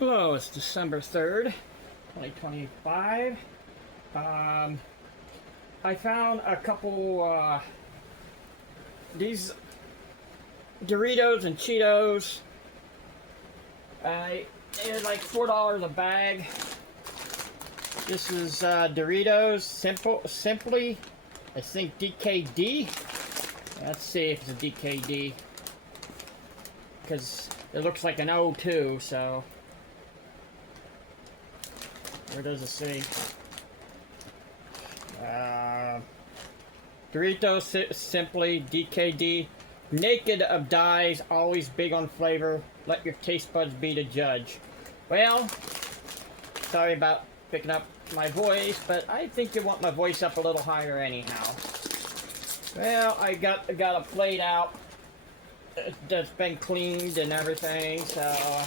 Hello, it's December 3rd, 2025. I found a couple, these Doritos and Cheetos. They're like $4 a bag. This is Doritos Simply, I think DKD. Let's see if it's a DKD, because it looks like an O too, so where does it say? Doritos Simply DKD. Naked of dyes, always big on flavor. Let your taste buds be the judge. Well, sorry about picking up my voice, but I think you want my voice up a little higher anyhow. Well, I got a plate out that's been cleaned and everything, so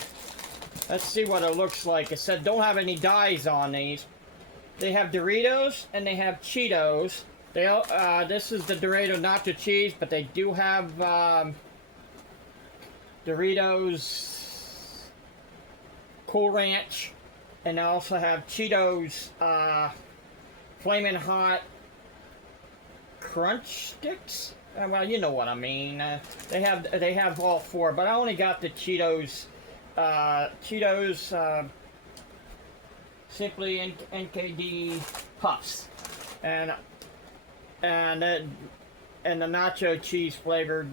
let's see what it looks like. It said don't have any dyes on these. They have Doritos and they have Cheetos. This is the Dorito nacho cheese, but they do have Doritos Cool Ranch, and they also have Cheetos Flamin' Hot Crunch Sticks. Well, you know what I mean. They have all four, but I only got the Cheetos Simply NKD Puffs, and the nacho cheese flavored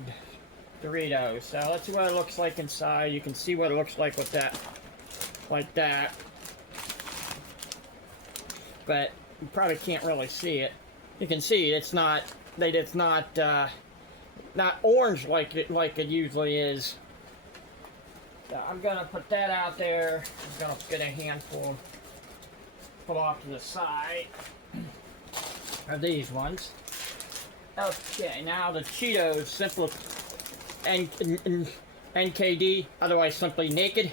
Doritos. So let's see what it looks like inside. You can see what it looks like with that, like that. But you probably can't really see it. You can see it's not not orange like it usually is. So I'm gonna put that out there. I'm gonna get a handful, put off to the side of these ones. Okay, now the Cheetos Simple NKD, otherwise Simply Naked.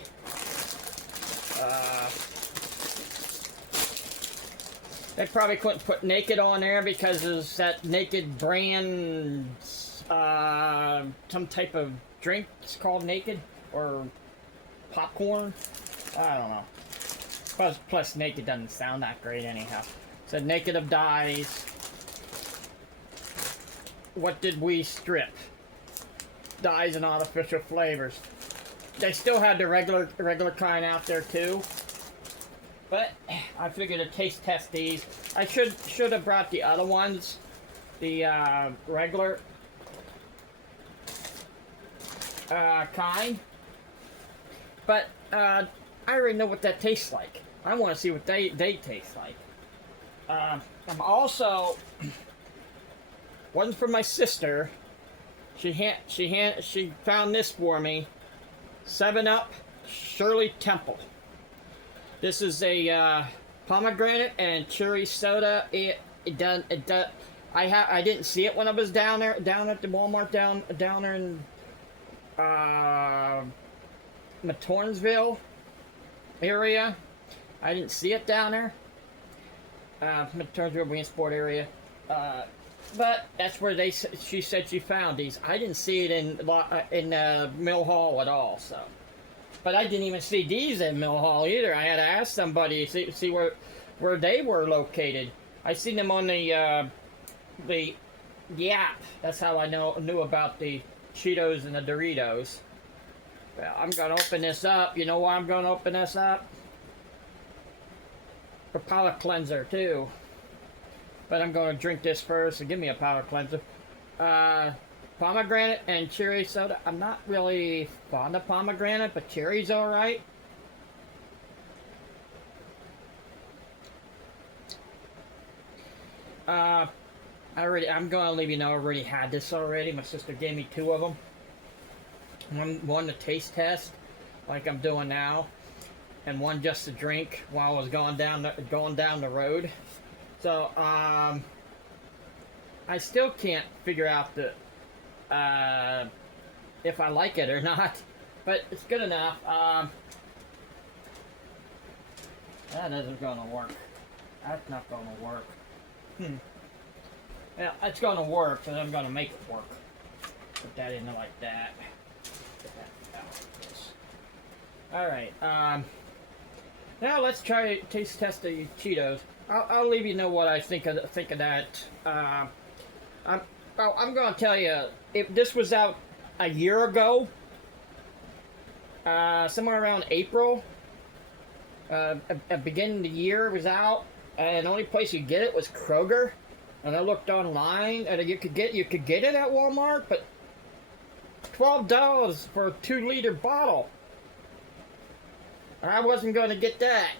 They probably couldn't put Naked on there because it's that Naked brand, some type of drink. It's called Naked, or popcorn. I don't know. Plus Naked doesn't sound that great anyhow. So Naked of dyes. What did we strip? Dyes and artificial flavors. They still had the regular kind out there too. But I figured to taste test these. I should have brought the other ones, the regular kind. But I already know what that tastes like. I want to see what they taste like. I'm also, one's for my sister. She found this for me. 7-Up Shirley Temple. This is a pomegranate and cherry soda. I didn't see it when I was down at the Walmart down there in Matornsville area. I didn't see it down there. Matornsville Williamsport area. But that's where she said she found these. I didn't see it in Mill Hall at all. So, but I didn't even see these in Mill Hall either. I had to ask somebody to see where they were located. I seen them on the app. That's how I knew about the Cheetos and the Doritos. Well, I'm gonna open this up. You know why I'm gonna open this up? For palate cleanser too. But I'm going to drink this first, so give me a palate cleanser. Pomegranate and cherry soda. I'm not really fond of pomegranate, but cherry's alright. I'm going to leave you know I already had this already. My sister gave me 2 of them. One to taste test, like I'm doing now, and one just to drink while I was going down the road. So, I still can't figure out if I like it or not, but it's good enough. That isn't gonna work. That's not gonna work. Well, it's gonna work, so I'm gonna make it work. Put that in like that. Get that out like this. Alright, Now let's try taste test the Cheetos. I'll leave you know what I think of that. I'm gonna tell you, if this was out a year ago, somewhere around April, at beginning of the year it was out, and the only place you get it was Kroger. And I looked online, and you could get it at Walmart, but $12 for a 2-liter bottle. I wasn't going to get that.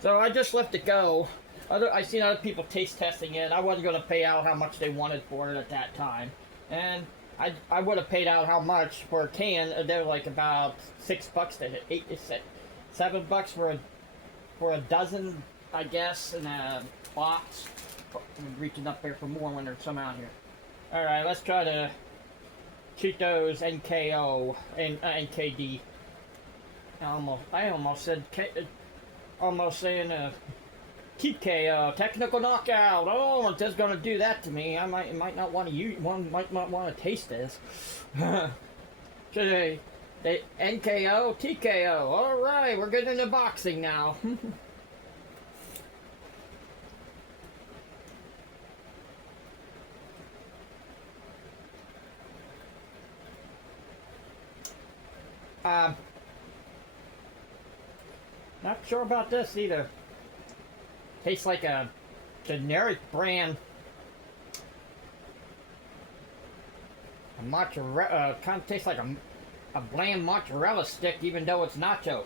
So I just left it go. I seen other people taste testing it. I wasn't going to pay out how much they wanted for it at that time. And I would have paid out how much for a can. They were like about $6 to $7 for a dozen, I guess, in a box. I'm reaching up there for more when there's some out here. Alright, let's try the Cheetos NKO and NKD. I almost said saying TKO, technical knockout. Oh, it's just gonna do that to me. I might not want to might not want to taste this. Should they NKO, TKO? All right, we're getting into boxing now. Not sure about this either. Tastes like a generic brand. A mozzarella, kind of tastes like a bland mozzarella stick, even though it's nacho.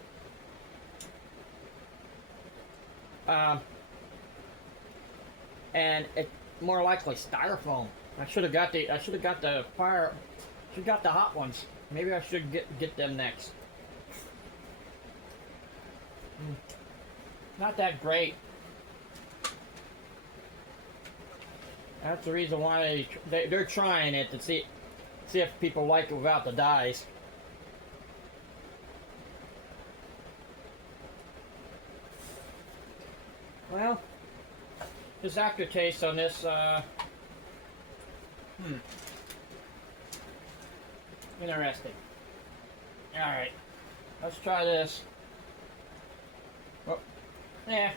And it's more likely styrofoam. I should have got the hot ones. Maybe I should get them next. Not that great. That's the reason why they're trying it, to see if people like it without the dyes. Well, this aftertaste on this, interesting. Alright, let's try this. Oh, yeah.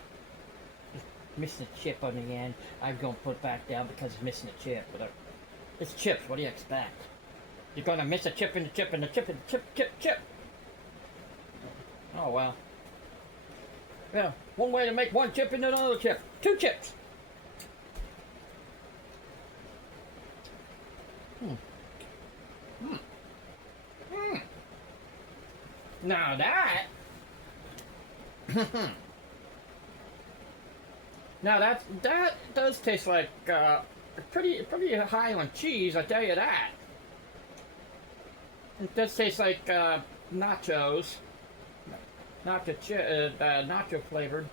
Just missing a chip on the end. I'm going to put it back down because it's missing a chip. But it's chips, what do you expect? You're going to miss a chip and a chip and a chip and a chip. Oh, well. Yeah, one way to make one chip into another chip. 2 chips. Now that... Now that does taste like pretty high on cheese, I tell you that. It does taste like nachos, nacho flavored.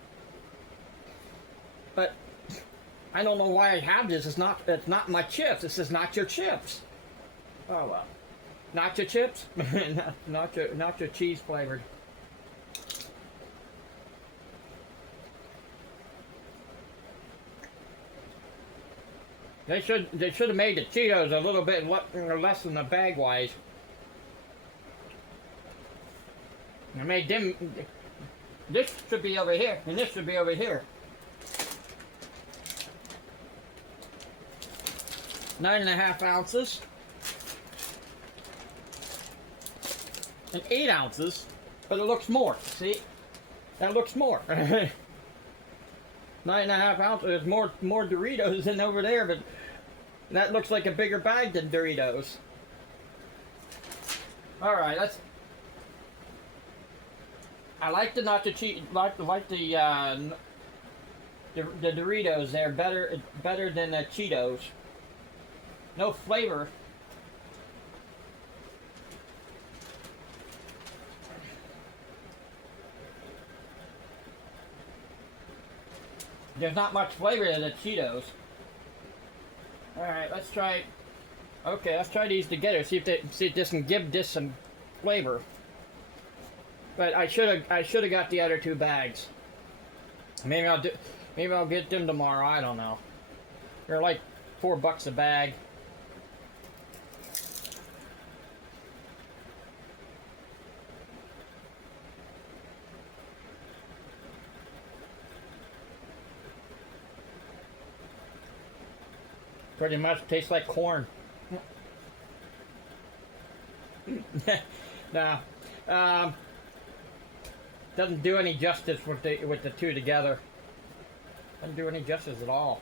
But I don't know why I have this. It's not my chips. This is nacho chips. Oh well, nacho chips, nacho cheese flavored. They should have made the Cheetos a little bit less than the bag wise. They made them. This should be over here, and this should be over here. 9.5 ounces. And 8 ounces, but it looks more. See, that looks more. 9.5 ounces. There's more Doritos than over there, but that looks like a bigger bag than Doritos. All right, let's. I like the nacho cheese. Like the Doritos. They're better than the Cheetos. No flavor. There's not much flavor to the Cheetos. Alright, let's try. Okay, let's try these together. See if this can give this some flavor. But I should have got the other 2 bags. Maybe I'll get them tomorrow. I don't know. They're like $4 a bag. Pretty much tastes like corn. No, doesn't do any justice with the two together. Doesn't do any justice at all.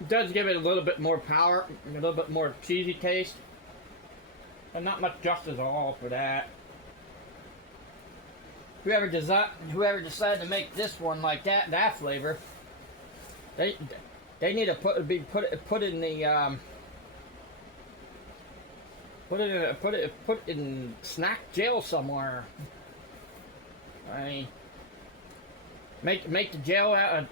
It does give it a little bit more power, a little bit more cheesy taste, but not much justice at all for that. Whoever decided to make this one like that flavor, they need to put in the put in snack jail somewhere. I mean, make the jail out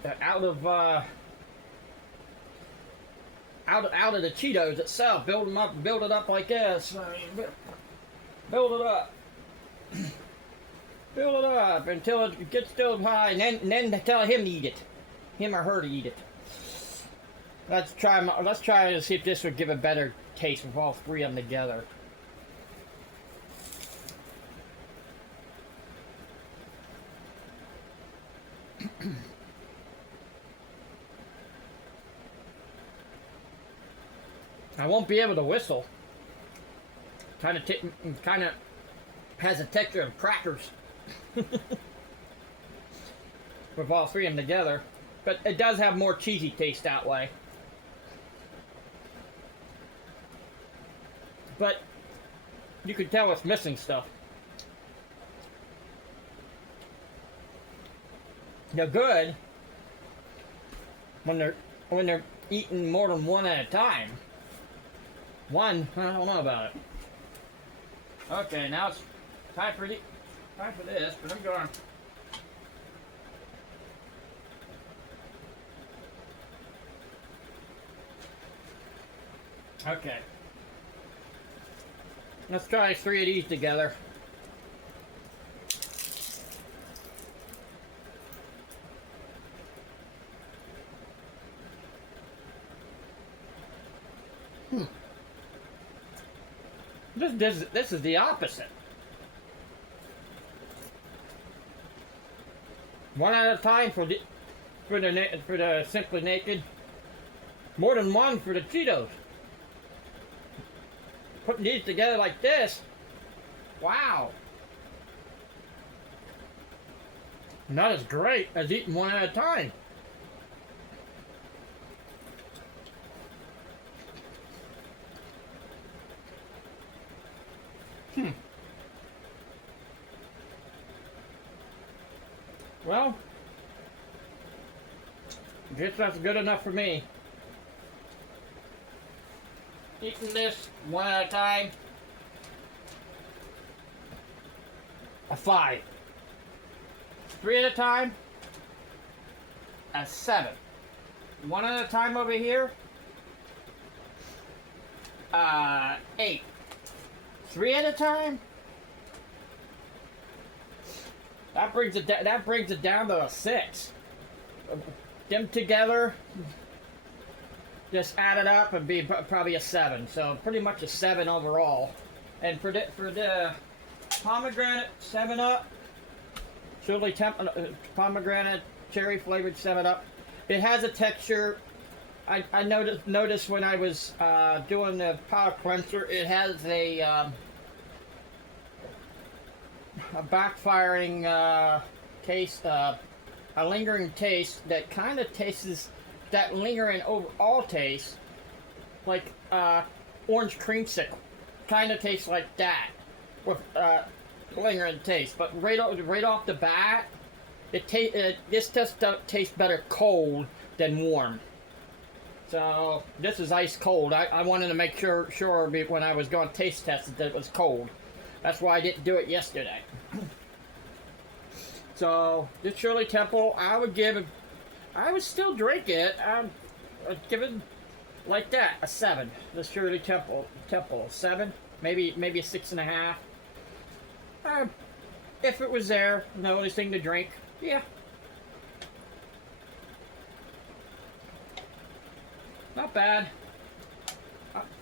of the Cheetos itself. Build it up like this. I mean, build it up. Build it up until it gets still high, and then tell him to eat it, him or her to eat it. Let's try to see if this would give a better taste with all three of them together. I won't be able to whistle. Kind of has a texture of crackers. With all three of them together, but it does have more cheesy taste that way. But you can tell it's missing stuff. They're good when they're eating more than one at a time. One, I don't know about it. Okay, now it's time for this, but I'm going. Okay. Let's try 3 of these together. This is the opposite. One at a time for the Simply Naked. More than one for the Cheetos. Putting these together like this. Wow. Not as great as eating one at a time. Well, guess that's good enough for me. Eating this one at a time. A 5. 3 at a time. A 7. One at a time over here. 8. 3 at a time. That brings it down to a 6. Them together, just add it up and be probably a 7. So pretty much a 7 overall. And for the pomegranate 7-Up, Shirley Temple pomegranate cherry flavored 7-Up, it has a texture. I noticed when I was doing the power cleanser, it has a backfiring taste, a lingering taste that kind of tastes, that lingering overall taste, like orange creamsicle. Kind of tastes like that, with lingering taste. But right off the bat, this tastes better cold than warm. So this is ice cold. I wanted to make sure when I was going to taste test it that it was cold. That's why I didn't do it yesterday. So this Shirley Temple, I would still drink it. I'd give it like that a 7. The Shirley Temple 7, maybe a 6.5. If it was there, the only thing to drink, yeah. Not bad.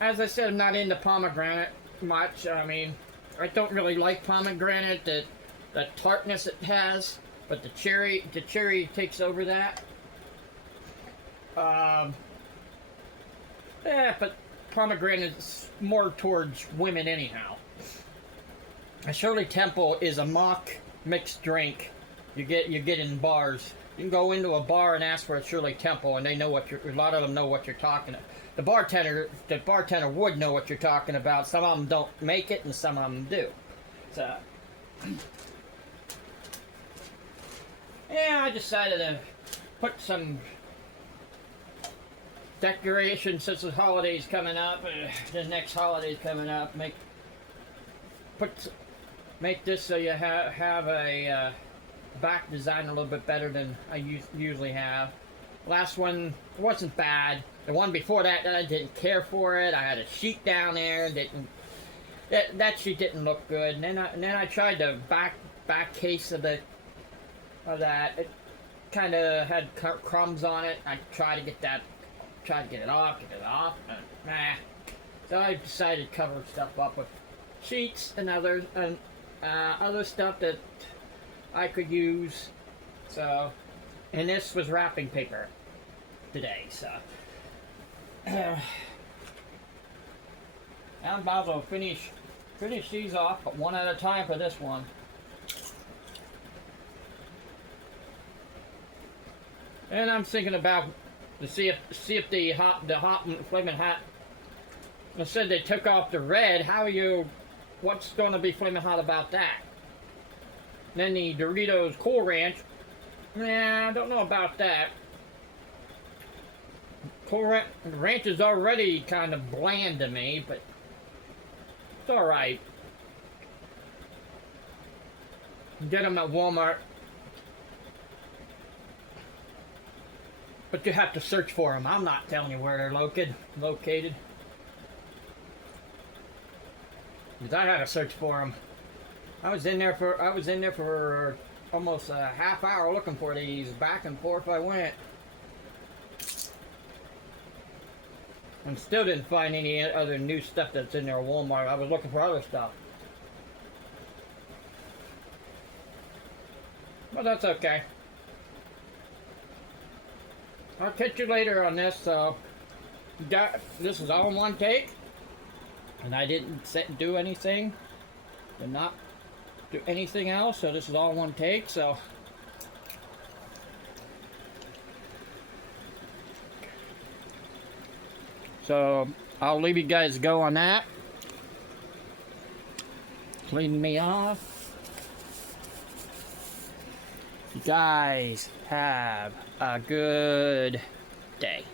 as I said, I'm not into pomegranate much. I mean, I don't really like pomegranate, the tartness it has, but the cherry takes over that. Yeah, but pomegranate is more towards women anyhow. A Shirley Temple is a mock mixed drink you get in bars. You can go into a bar and ask for a Shirley Temple, and they know what a lot of them know what you're talking about. The bartender would know what you're talking about. Some of them don't make it, and some of them do. So, yeah, I decided to put some decorations since the holiday's coming up. The next holiday's coming up. Make this so you have a back design a little bit better than I usually have. Last one wasn't bad. The one before that, I didn't care for it. I had a sheet down there. That sheet didn't look good. And then I tried the back case of that. It kind of had crumbs on it. I tried to get it off. Nah. So I decided to cover stuff up with sheets and other stuff that I could use. So, and this was wrapping paper today. So, I'm about to finish these off, but one at a time for this one. And I'm thinking about to see if the hot flaming hot. I said they took off the red. What's going to be flaming hot about that? Then the Doritos Cool Ranch. Nah, I don't know about that. Ranch is already kind of bland to me, but it's alright. Get them at Walmart. But you have to search for them. I'm not telling you where they're located. Because I had to search for them. I was in there for almost a half hour looking for these. Back and forth I went. And still didn't find any other new stuff that's in there at Walmart. I was looking for other stuff. But that's okay. I'll catch you later on this. So, this is all in one take. And I didn't do anything. Did not do anything else. So this is all in one take. So. So I'll leave you guys go on that. Cleaning me off. You guys have a good day.